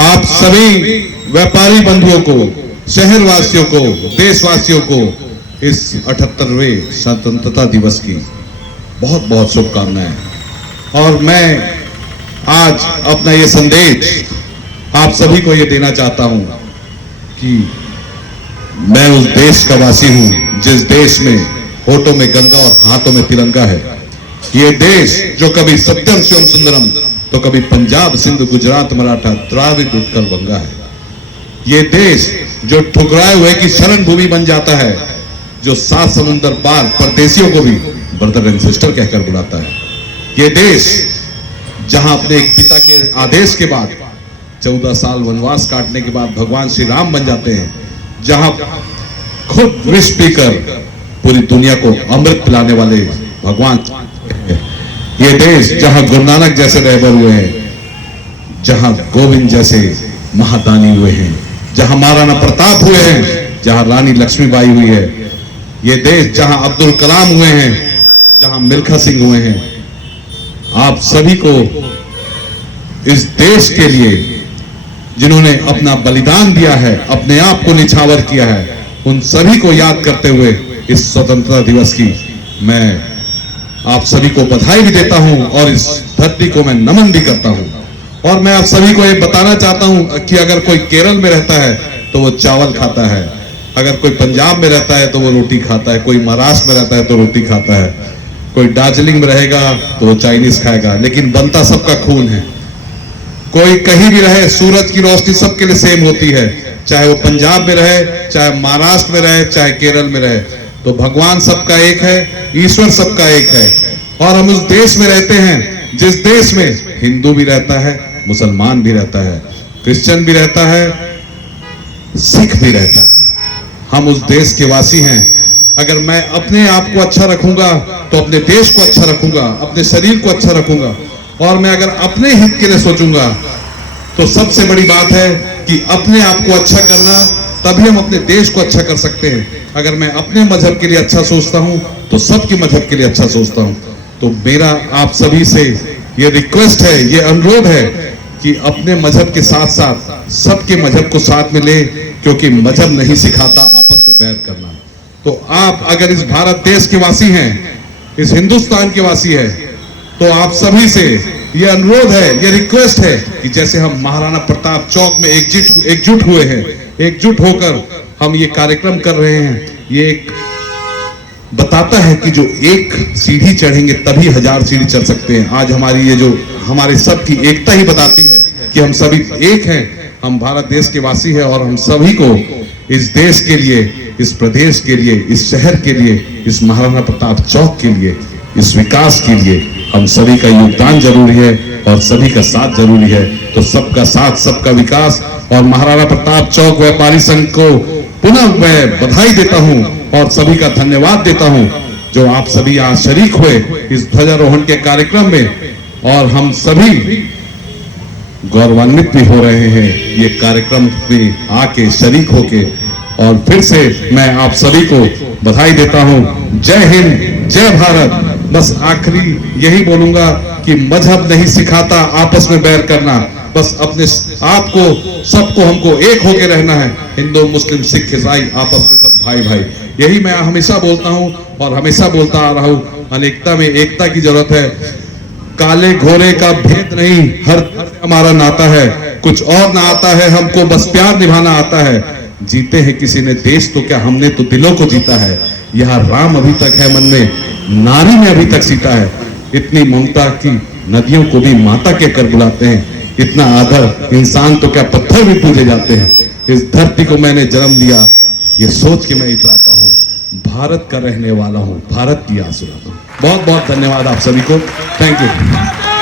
आप सभी व्यापारी बंधुओं को, शहरवासियों को, देशवासियों को इस 78वें स्वतंत्रता दिवस की बहुत बहुत शुभकामनाएं। और मैं आज अपना ये संदेश आप सभी को ये देना चाहता हूं कि मैं उस देश का वासी हूं जिस देश में होठों में गंगा और हाथों में तिरंगा है। ये देश जो कभी सत्यम शिवम सुंदरम तो कभी पंजाब सिंध गुजरात मराठा द्राविड उत्कल बंगा है। ये देश जो ठुकराए हुए की शरण भूमि बन जाता है, जो 7 समुंदर पार परदेशियों को भी ब्रदर एंड सिस्टर कहकर बुलाता है। ये देश जहां अपने एक पिता के आदेश के बाद 14 साल वनवास काटने के बाद भगवान श्री राम बन जाते हैं, जहां खुद विष पीकर पूरी दुनिया को अमृत पिलाने वाले भगवान। ये देश जहां गुरु नानक जैसे रहबर हुए हैं, जहां गोविंद जैसे महादानी हुए हैं, जहां महाराणा प्रताप हुए हैं, जहां रानी लक्ष्मीबाई हुई है। ये देश जहां अब्दुल कलाम हुए हैं, जहां मिल्खा सिंह हुए हैं। आप सभी को इस देश के लिए जिन्होंने अपना बलिदान दिया है, अपने आप को निछावर किया है, उन सभी को याद करते हुए इस स्वतंत्रता दिवस की मैं आप सभी को बधाई भी देता हूं और इस धरती को मैं नमन भी करता हूं। और मैं आप सभी को ये बताना चाहता हूं कि अगर कोई केरल में रहता है तो वो चावल खाता है, अगर कोई पंजाब में रहता है तो वो रोटी खाता है, कोई महाराष्ट्र में रहता है तो रोटी खाता है, कोई दार्जिलिंग में रहेगा तो वो चाइनीज खाएगा, लेकिन बनता सबका खून है। कोई कहीं भी रहे, सूरज की रोशनी सबके लिए सेम होती है, चाहे वो पंजाब में रहे, चाहे महाराष्ट्र में रहे, चाहे केरल में रहे। तो भगवान सबका एक है, ईश्वर सबका एक है। और हम उस देश में रहते हैं जिस देश में हिंदू भी रहता है, मुसलमान भी रहता है, क्रिश्चियन भी रहता है, सिख भी रहता है। हम उस देश के वासी हैं। अगर मैं अपने आप को अच्छा रखूंगा तो अपने देश को अच्छा रखूंगा, अपने शरीर को अच्छा रखूंगा। और मैं अगर अपने हित के लिए सोचूंगा तो सबसे बड़ी बात है कि अपने आप को अच्छा करना, तभी हम अपने देश को अच्छा कर सकते हैं। अगर मैं अपने मजहब के लिए अच्छा सोचता हूं तो सबके मजहब के लिए अच्छा सोचता हूं। तो मेरा आप सभी से ये रिक्वेस्ट है, ये अनुरोध है कि अपने मजहब के साथ साथ सबके मजहब को साथ में ले, क्योंकि मजहब नहीं सिखाता आपस में बैर करना। तो आप अगर इस भारत देश के वासी हैं, इस हिंदुस्तान के वासी हैं, तो आप सभी से ये अनुरोध है, ये रिक्वेस्ट है कि जैसे हम महाराणा प्रताप चौक में एकजुट हुए हैं, एकजुट होकर हम ये कार्यक्रम कर रहे हैं, ये एक बताता है कि जो एक सीढ़ी चढ़ेंगे तभी 1000 सीढ़ी चढ़ सकते हैं। आज हमारी ये जो हमारे सब की एकता ही बताती है कि हम सभी एक हैं, हम भारत देश के वासी हैं और हम सभी को इस देश के लिए, इस प्रदेश के लिए, इस शहर के लिए, इस महाराणा प्रताप चौक के लिए, इस विकास के लिए हम सभी का योगदान जरूरी है और सभी का साथ जरूरी है। तो सबका साथ सबका विकास। और महाराणा प्रताप चौक व्यापारी संघ को पुनः मैं बधाई देता हूं और सभी का धन्यवाद देता हूं जो आप सभी यहाँ शरीक हुए इस ध्वजारोहण के कार्यक्रम में। और हम सभी गौरवान्वित भी हो रहे हैं ये कार्यक्रम में आके शरीक होके। और फिर से मैं आप सभी को बधाई देता हूं। जय हिंद, जय भारत। बस आखिरी यही बोलूंगा कि मजहब नहीं सिखाता आपस में बैर करना, बस अपने आप को, सबको हमको एक होके रहना है। हिंदू मुस्लिम सिख ईसाई आपस में सब भाई भाई, यही मैं हमेशा बोलता हूं और हमेशा बोलता आ रहा हूं। अनेकता में एकता की जरूरत है। काले घोरे का भेद नहीं, हर हमारा नाता है। कुछ और ना आता है हमको, बस प्यार निभाना आता है। जीते हैं किसी ने देश तो क्या, हमने तो दिलों को जीता है। यहाँ राम अभी तक है मन में, नारी में अभी तक सीता है। इतनी ममता की नदियों को भी माता के कर बुलाते हैं। इतना आदर, इंसान तो क्या पत्थर भी पूजे जाते हैं। इस धरती को मैंने जन्म दिया, ये सोच के मैं इतराता हूँ, भारत का रहने वाला हूँ, भारत की आस उड़ाता हूँ। बहुत बहुत धन्यवाद आप सभी को। Thank you.